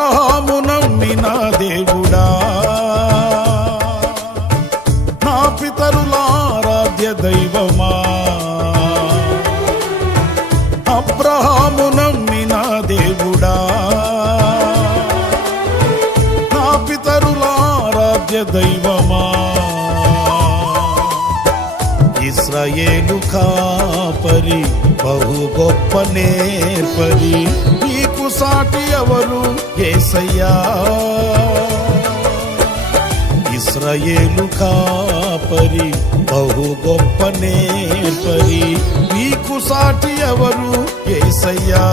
అబ్రహాము నమ్మిన దేవుడా, నా పితరుల ఆరాధ్య దైవమా. అబ్రహాము నమ్మిన దేవుడా, నా పితరుల ఆరాధ్య దైవమా. ఇశ్రాయేలు కాపరి బహు గొప్ప నేర్పరి, నీకు సాటి ఎవరు యేసయ్యా. ఇశ్రాయేలు కాపరి బహు గొప్ప నేర్పరి, నీకు సాటి ఎవరు యేసయ్యా.